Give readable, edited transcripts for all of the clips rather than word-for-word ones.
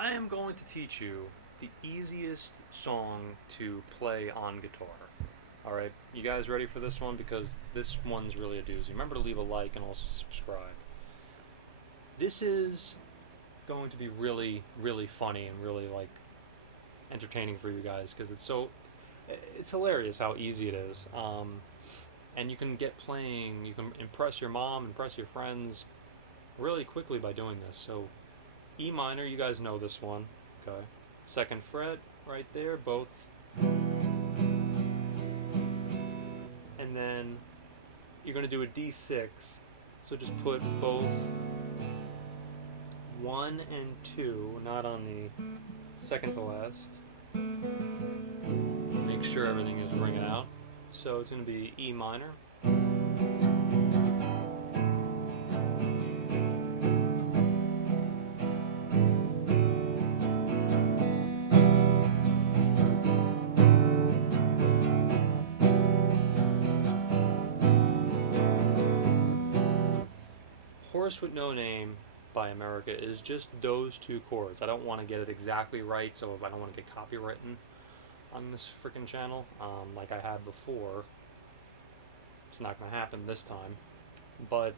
I am going to teach you the easiest song to play on guitar. Alright, you guys ready for this one? Because this one's really a doozy. Remember to leave a like and also subscribe. This is going to be really, really funny and really, entertaining for you guys because it's hilarious how easy it is. And you can get playing, you can impress your mom, impress your friends really quickly by doing this. So, E minor, you guys know this one. Okay. Second fret, right there, both. And then you're going to do a D6. So just put both 1 and 2, not on the second to last. Make sure everything is ringing out. So it's going to be E minor. Horse with No Name by America is just those two chords. I don't want to get it exactly right, so I don't want to get copywritten on this freaking channel like I had before. It's not going to happen this time. But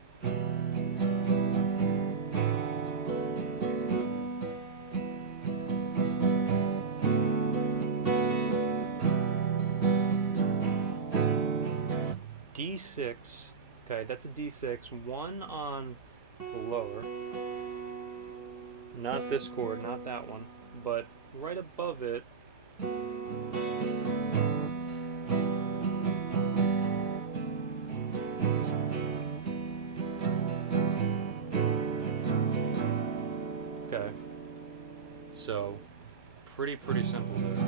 D6, okay, that's a D6, 1 on the lower, not this chord, not that one, but right above it, okay, so pretty simple there.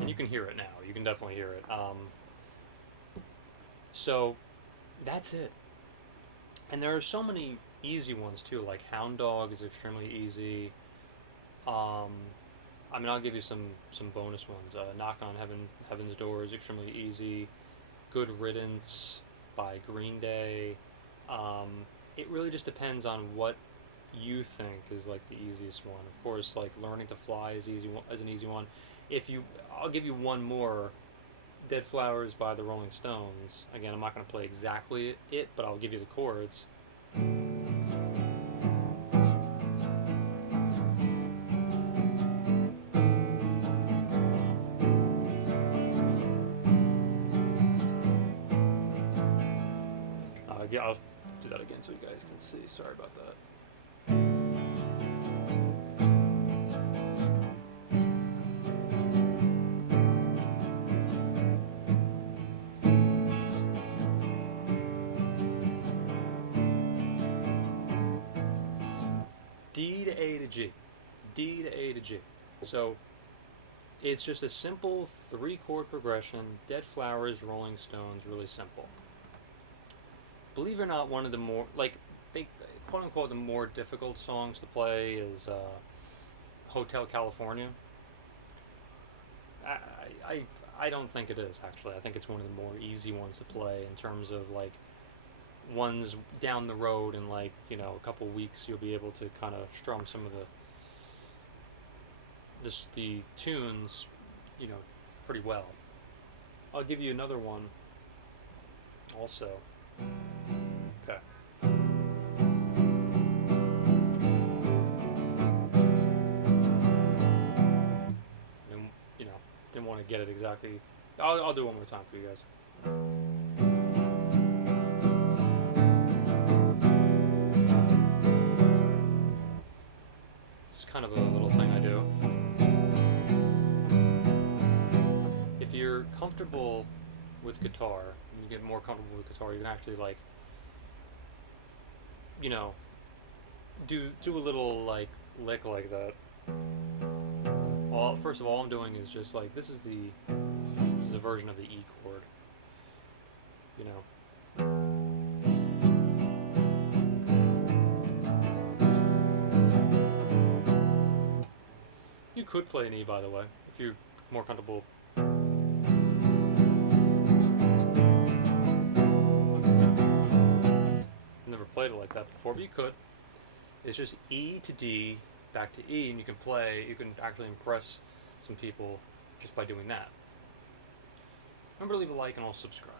And you can hear it now, you can definitely hear it. So that's it. And there are so many easy ones too, like Hound Dog is extremely easy. I'll give you some bonus ones. Knock on Heaven's Door is extremely easy. Good Riddance by Green Day. It really just depends on what you think is like the easiest one. Of course, like Learning to Fly is an easy one. I'll give you one more. Dead Flowers by the Rolling Stones. Again, I'm not going to play exactly it, but I'll give you the chords. I'll do that again so you guys can see. Sorry about that. D to A to G. D to A to G. So it's just a simple 3-chord progression. Dead Flowers, Rolling Stones, really simple. Believe it or not, one of the more, they quote unquote the more difficult songs to play is Hotel California. I don't think it is, actually. I think it's one of the more easy ones to play in terms of ones down the road in a couple weeks you'll be able to kind of strum some of the tunes pretty well. I'll give you another one also. Okay. And, didn't want to get it exactly. I'll do it one more time for you guys. Kind of a little thing I do. If you're comfortable with guitar, and you get more comfortable with guitar, you can actually do a little lick like that. Well, first of all I'm doing is just this is a version of the E chord. You could play an E, by the way, if you're more comfortable. played it like that before, but you could. It's just E to D, back to E, and you can play. You can actually impress some people just by doing that. Remember to leave a like and also subscribe.